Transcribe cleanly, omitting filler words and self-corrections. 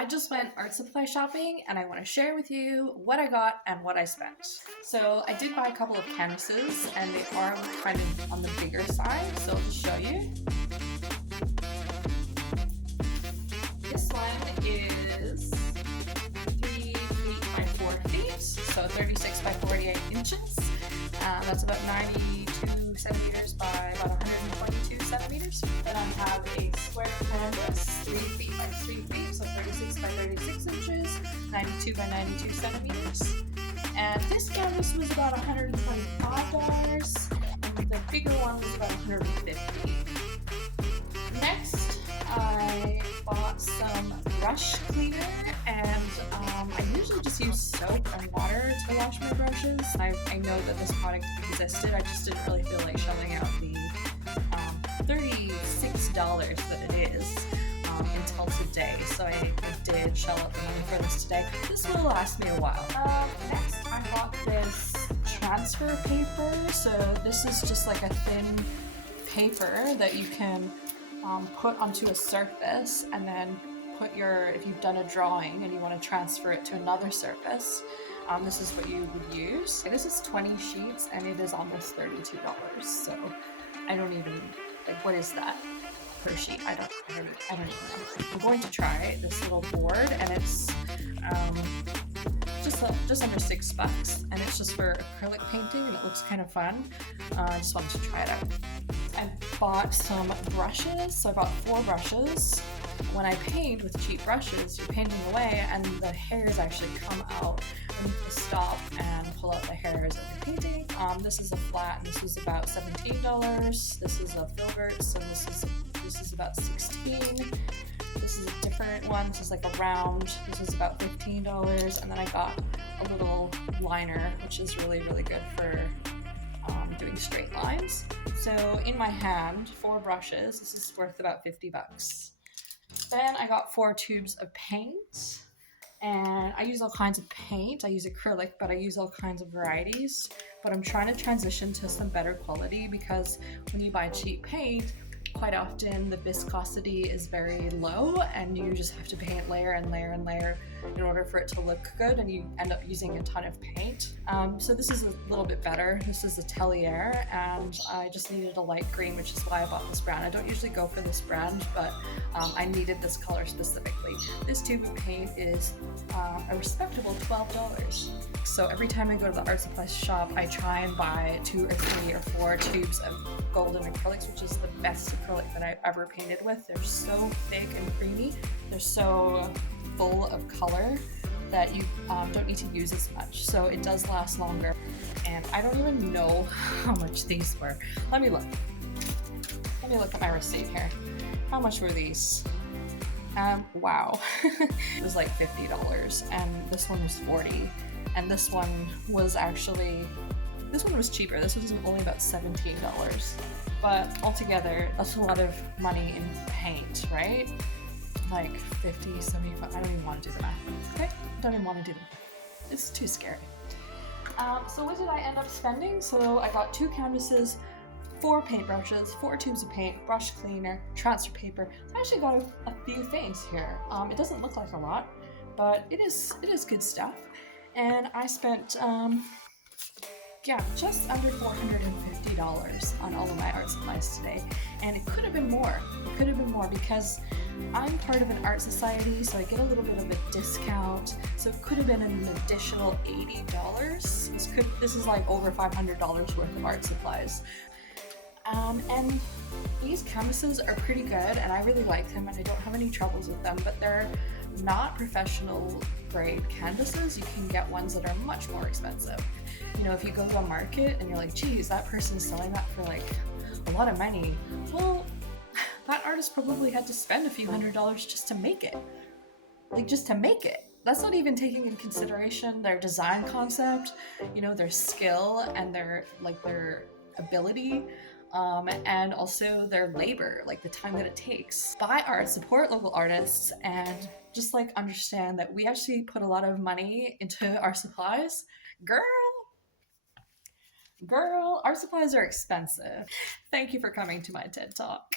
I just went art supply shopping and I want to share with you what I got and what I spent. So I did buy a couple of canvases and they are kind of on the bigger side, so I'll just show you. This one is 3 feet by 4 feet, so 36 by 48 inches. That's about 92 centimeters by about 122 centimeters. Then I have a square canvas, 3 feet by 3 feet, so 36 by 36 inches, 92 by 92 centimeters. And this canvas was about $125, and the bigger one was about $150. Next, I bought some brush cleaner, and I usually just use soap and water to wash my brushes. I know that this product existed, I just didn't really feel like shelling out the $36 that it is until today, so I did shell out the money for this today. This will last me a while. Next, I bought this transfer paper. So this is just like a thin paper that you can put onto a surface, and then put if you've done a drawing and you want to transfer it to another surface, this is what you would use. This is 20 sheets and it is almost $32, so I don't even, like, what is that per sheet? I don't even know. I'm going to try this little board, and it's just under $6, and it's just for acrylic painting, and it looks kind of fun. I just wanted to try it out. I bought some brushes, so I bought 4 brushes. When I paint with cheap brushes, you're painting away and the hairs actually come out. You need to stop and pull out the hairs of your painting. This is a flat, and this was about $17. This is a filbert, so this is about $16. This is a different one. This is like a round. This is about $15. And then I got a little liner, which is really, really good for doing straight lines. So in my hand, 4 brushes. This is worth about $50. Then I got 4 tubes of paint, and I use all kinds of paint. I use acrylic, but I use all kinds of varieties. But I'm trying to transition to some better quality, because when you buy cheap paint, quite often the viscosity is very low, and you just have to paint layer and layer and layer in order for it to look good, and you end up using a ton of paint. So this is a little bit better. This is a Tellier, and I just needed a light green, which is why I bought this brand. I don't usually go for this brand, but I needed this color specifically. This tube of paint is a respectable $12. So every time I go to the art supply shop, I try and buy 2 or 3 or 4 tubes of golden acrylics, which is the best acrylic that I've ever painted with. They're so thick and creamy. They're so full of color that you don't need to use as much. So it does last longer. And I don't even know how much these were. Let me look. Let me look at my receipt here. How much were these? Wow. It was like $50, and this one was $40. And this one was cheaper. This was only about $17. But altogether, that's a lot of money in paint, right? Like 50, 75, I don't even want to do the math. Okay? I don't even want to do the math. It's too scary. So what did I end up spending? So I got 2 canvases, 4 paintbrushes, 4 tubes of paint, brush cleaner, transfer paper. I actually got a few things here. It doesn't look like a lot, but it is good stuff. And I spent just under $450 on all of my art supplies today, and it could have been more. It could have been more because I'm part of an art society, so I get a little bit of a discount. So it could have been an additional $80. This is like over $500 worth of art supplies. And these canvases are pretty good, and I really like them, and I don't have any troubles with them, but they're not professional grade canvases. You can get ones that are much more expensive. You know, if you go to a market and you're like, geez, that person's selling that for like a lot of money. Well, that artist probably had to spend a few $100s just to make it. Like, just to make it. That's not even taking into consideration their design concept, you know, their skill and their ability. And also their labor, like the time that it takes. Buy art, support local artists, and just like understand that we actually put a lot of money into our supplies. Girl, art supplies are expensive. Thank you for coming to my TED Talk.